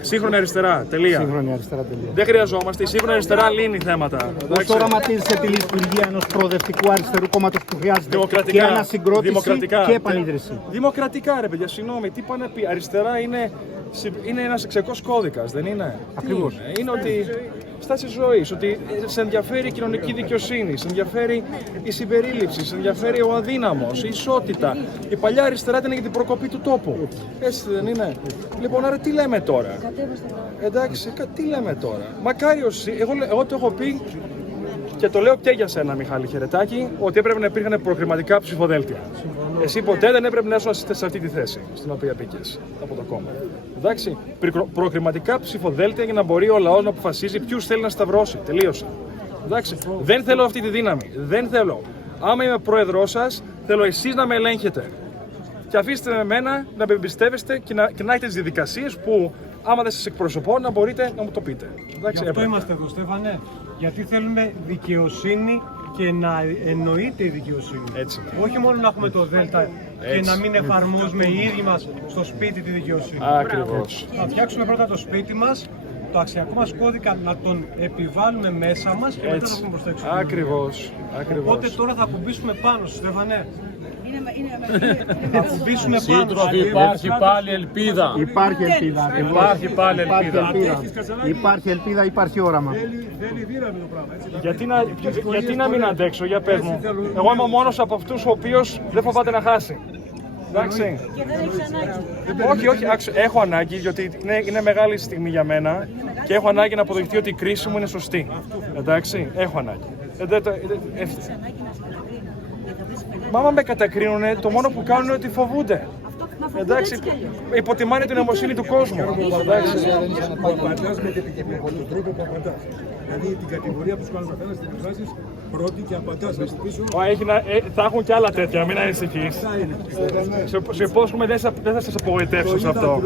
Σύγχρονη αριστερά. Τελεία. Σύγχρονη αριστερά, τελεία. Δεν χρειαζόμαστε. Η σύγχρονη αριστερά λύνει θέματα. Πώς οραματίζεσαι τη λειτουργία ενός προοδευτικού αριστερού κόμματος που χρειάζεται Δημοκρατικά. και ανασυγκρότηση Δημοκρατικά. και επανίδρυση? Δημοκρατικά, ρε παιδιά, συγγνώμη. Τι πάνε να πει. Αριστερά είναι ένας εξεκός κώδικας, δεν είναι? Ακριβώς. Είναι ότι στάση ζωής, ότι σε ενδιαφέρει η κοινωνική δικαιοσύνη, σε ενδιαφέρει η συμπερίληψη, σε ενδιαφέρει ο αδύναμος, η ισότητα. Η παλιά αριστερά ήταν για την προκοπή του τόπου. Έτσι δεν είναι? Λοιπόν, άρα τι λέμε τώρα? Εντάξει, τι λέμε τώρα? Μακάρι εγώ το έχω πει και το λέω και για σένα, Μιχάλη Χαιρετάκη, ότι έπρεπε να υπήρχαν προκριματικά ψηφοδέλτια. Εσύ ποτέ δεν έπρεπε να ήσουν σε αυτή τη θέση στην οποία μπήκες από το κόμμα. Εντάξει, προκριματικά ψηφοδέλτια για να μπορεί ο λαός να αποφασίζει ποιους θέλει να σταυρώσει. Τελείωσε. Εντάξει, δεν θέλω αυτή τη δύναμη. Δεν θέλω. Άμα είμαι πρόεδρός σας, θέλω εσείς να με ελέγχετε. Και αφήστε με εμένα να με εμπιστεύεστε και να έχετε τις διαδικασίες που, άμα δεν σας εκπροσωπώ, να μπορείτε να μου το πείτε. Εντάξει, γι' αυτό είμαστε εδώ, Στέφανε. Γιατί θέλουμε δικαιοσύνη και να εννοείται η δικαιοσύνη. Έτσι. Όχι μόνο να έχουμε το ΔΕΛΤΑ και να μην εφαρμόζουμε οι ίδιοι μας στο σπίτι τη δικαιοσύνη. Ακριβώς. Να φτιάξουμε πρώτα το σπίτι μας, το αξιακό μας κώδικα να τον επιβάλλουμε μέσα μας και μετά θα τον προσθέξουμε. Ακριβώς. Οπότε τώρα θα ακουμπήσουμε πάνω σου, Στέφανε. Θα ακουμπήσουμε πάνω σου. Σύντροφοι, υπάρχει πάλι ελπίδα. Υπάρχει ελπίδα. Υπάρχει πάλι ελπίδα. Υπάρχει ελπίδα, υπάρχει όραμα. Γιατί να μην αντέξω, για πες μου. Εγώ είμαι ο μόνος από αυτούς ο οποίος δεν φοβάται να χάσει. Εντάξει. Και δεν έχεις ανάγκη. Όχι, έχω ανάγκη, γιατί είναι μεγάλη στιγμή για μένα και έχω ανάγκη να αποδειχθεί ότι η κρίση μου είναι σωστή. Εντάξει, έχω ανάγκη. Μα άμα με κατακρίνουν, το μόνο που κάνουν είναι ότι φοβούνται. Εντάξει, υποτιμάνε την νοημοσύνη του κόσμου. Εντάξει. Απαντάς με τον τρόπο που απαντάς. Δηλαδή την κατηγορία που σου κάνουν καθένα την εκφράσεις πρώτη και απαντάς. Θα έχουν και άλλα τέτοια, μην ανησυχείς. Σε υπόσχομαι δεν θα σας απογοητεύσω σε αυτό.